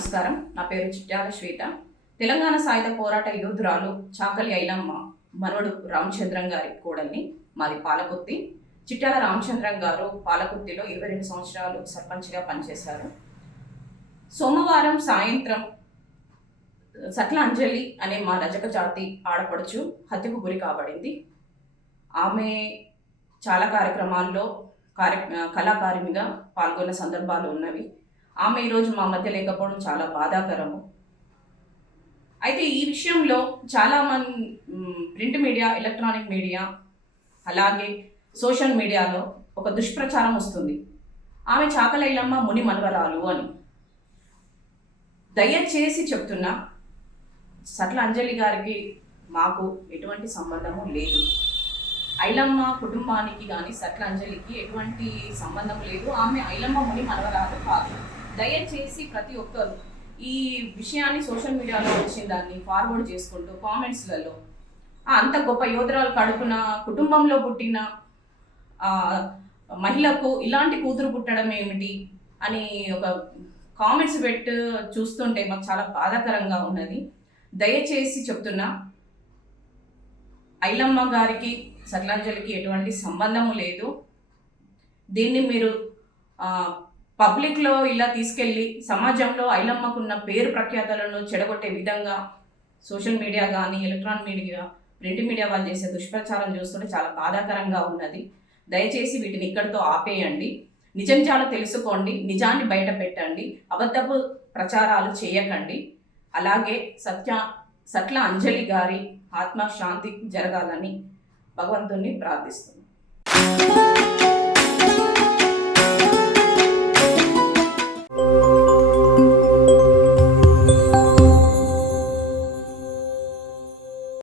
నమస్కారం. నా పేరు చిట్యాల శ్వేత. తెలంగాణ సాయుధ పోరాట యోధురాలు చాకలి ఐలమ్మ మనవడు రామచంద్రం గారి కోడల్ని. మాది పాలకుర్తి. చిట్యాల రామచంద్రం గారు పాలకుర్తిలో 22 సంవత్సరాలు సర్పంచ్గా పనిచేశారు. సోమవారం సాయంత్రం సట్ల అంజలి అనే మా రజక జాతి ఆడపడుచు హత్యకు గురి కాబడింది. ఆమె చాలా కార్యక్రమాల్లో కళాకారిణిగా పాల్గొన్న సందర్భాలు ఉన్నవి. ఆమె ఈరోజు మా మధ్య లేకపోవడం చాలా బాధాకరము. అయితే ఈ విషయంలో చాలామంది ప్రింట్ మీడియా, ఎలక్ట్రానిక్ మీడియా, అలాగే సోషల్ మీడియాలో ఒక దుష్ప్రచారం వస్తుంది. ఆమె చాకలి ఐలమ్మ ముని మనవరాలు అని. దయచేసి చెప్తున్నా, సట్ల అంజలి గారికి మాకు ఎటువంటి సంబంధము లేదు. ఐలమ్మ కుటుంబానికి కానీ సట్ల అంజలికి ఎటువంటి సంబంధం లేదు. ఆమె ఐలమ్మ ముని మనవరాలు కాదు. దయచేసి ప్రతి ఒక్కరు ఈ విషయాన్ని సోషల్ మీడియాలో వచ్చిన దాన్ని ఫార్వర్డ్ చేసుకుంటూ కామెంట్స్లలో అంత గొప్ప యోధురాలు కడుపున కుటుంబంలో పుట్టిన మహిళకు ఇలాంటి కూతురు పుట్టడం ఏమిటి అని ఒక కామెంట్స్ చూస్తుంటే మాకు చాలా బాధాకరంగా ఉన్నది. దయచేసి చెప్తున్నా, ఐలమ్మ గారికి సట్లాంజలికి ఎటువంటి సంబంధము లేదు. దీన్ని మీరు పబ్లిక్లో ఇలా తీసుకెళ్ళి సమాజంలో ఐలమ్మకున్న పేరు ప్రఖ్యాతలను చెడగొట్టే విధంగా సోషల్ మీడియా కానీ, ఎలక్ట్రానిక్ మీడియా, ప్రింట్ మీడియా వాళ్ళు చేసే దుష్ప్రచారం చూస్తుంటే చాలా బాధాకరంగా ఉన్నది. దయచేసి వీటిని ఇక్కడితో ఆపేయండి. నిజాలు తెలుసుకోండి, నిజాన్ని బయట పెట్టండి, అబద్ధపు ప్రచారాలు చేయకండి. అలాగే సట్ల అంజలి గారి ఆత్మశాంతి జరగాలని భగవంతుణ్ణి ప్రార్థిస్తున్నాను.